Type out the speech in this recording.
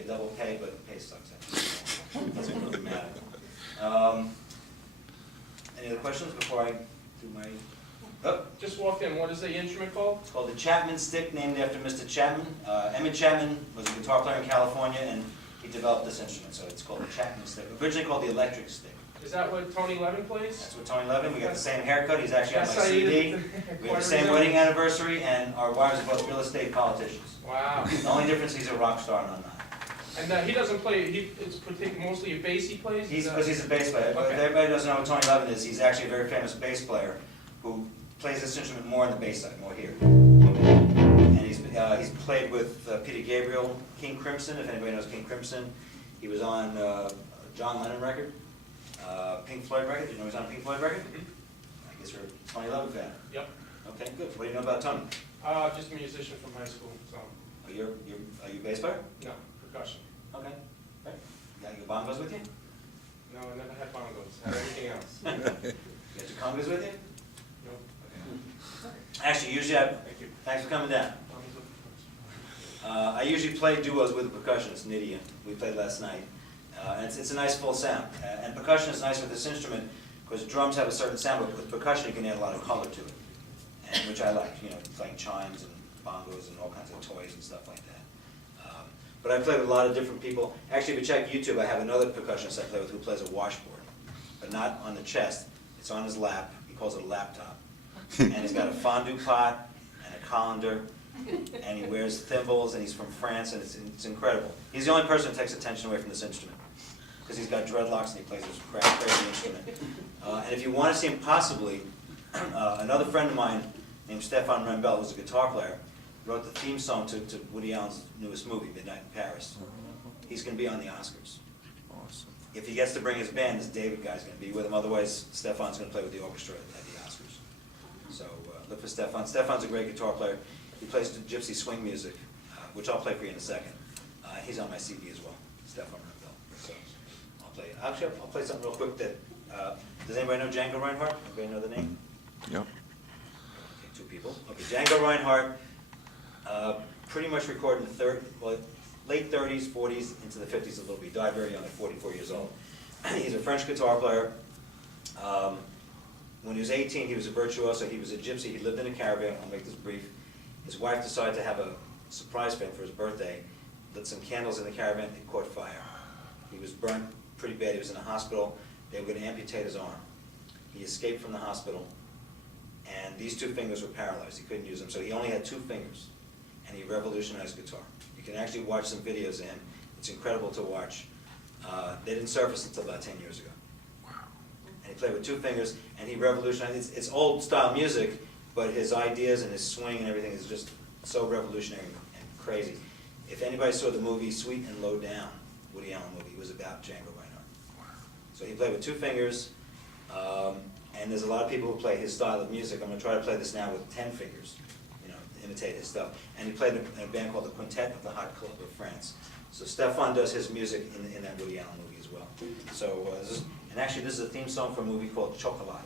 get double pay, but pay sucks. It doesn't really matter. Any other questions before I do my... Oh, Just walked in. What is the instrument called? it's called the Chapman Stick, named after Mr. Chapman. Emmett Chapman was a guitar player in California, and he developed this instrument, so it's called the Chapman Stick. Originally called the electric stick. Is that what Tony Levin plays? That's what Tony Levin. We got the same haircut. He's actually on my Yes, I CD. did. We have the same wedding anniversary, and our wives are both real estate politicians. Wow. The only difference, he's a rock star and I'm not. And he doesn't play, it's mostly a bass he plays? Because he's a bass player. But Okay. if everybody doesn't know who Tony Levin is, he's actually a very famous bass player who plays this instrument more on the bass side, more here. And he's played with Peter Gabriel, King Crimson, if anybody knows King Crimson. He was on John Lennon record, Pink Floyd record. Did you know he was on a Pink Floyd record? I guess you're a Tony Levin fan. Yep. Okay, good. What do you know about Tony? Just a musician from high school, so. Are you a bass player? No, percussion. Okay. Right. You got your bongos with you? No, I never had bongos. I had everything else. You got your congas with you? No. Actually, usually Thank you. thanks for coming down. I usually play duos with a percussionist, Nydia. We played last night. And it's a nice full sound. And percussion is nice with this instrument because drums have a certain sound, but with percussion you can add a lot of color to it, and which I like, you know, playing chimes and bongos and all kinds of toys and stuff like that. But I play with a lot of different people. Actually, if you check YouTube, I have another percussionist I play with who plays a washboard, but not on the chest. It's on his lap. He calls it a laptop. And he's got a fondue pot and a colander, and he wears thimbles, and he's from France, and it's incredible. He's the only person who takes attention away from this instrument, because he's got dreadlocks and he plays this crazy instrument. And if you want to see him possibly, another friend of mine named Stefan Rembel, who's a guitar player, wrote the theme song to Woody Allen's newest movie, Midnight in Paris. He's going to be on the Oscars. Awesome. If he gets to bring his band, this David guy's going to be with him. Otherwise, Stefan's going to play with the orchestra at the Oscars. So look for Stefan. Stefan's a great guitar player. He plays gypsy swing music, which I'll play for you in a second. He's on my CD as well, Stefan Rembel. So I'll play something real quick that, does anybody know Django Reinhardt? Anybody know the name? Yep. Okay, two people. Okay, Django Reinhardt, pretty much recorded in the late 30s, 40s, into the 50s a little bit. He died very young at 44 years old. He's a French guitar player. When he was 18, he was a virtuoso. He was a gypsy. He lived in a caravan. I'll make this brief. His wife decided to have a surprise for him for his birthday. Lit some candles in the caravan. It caught fire. He was burnt pretty bad. He was in a hospital. They were going to amputate his arm. He escaped from the hospital, and these two fingers were paralyzed. He couldn't use them, so he only had two fingers, and he revolutionized guitar. You can actually watch some videos of him. It's incredible to watch. They didn't surface until about 10 years ago. And he played with two fingers, and he revolutionized. It's old style music, but his ideas and his swing and everything is just so revolutionary and crazy. If anybody saw the movie Sweet and Low Down, Woody Allen movie, it was about Django Reinhardt. So he played with two fingers, and there's a lot of people who play his style of music. I'm going to try to play this now with 10 fingers, you know, imitate his stuff. And he played in a band called the Quintet of the Hot Club of France. So Stefan does his music in that Woody Allen movie as well. So, and actually this is a theme song for a movie called Chocolat.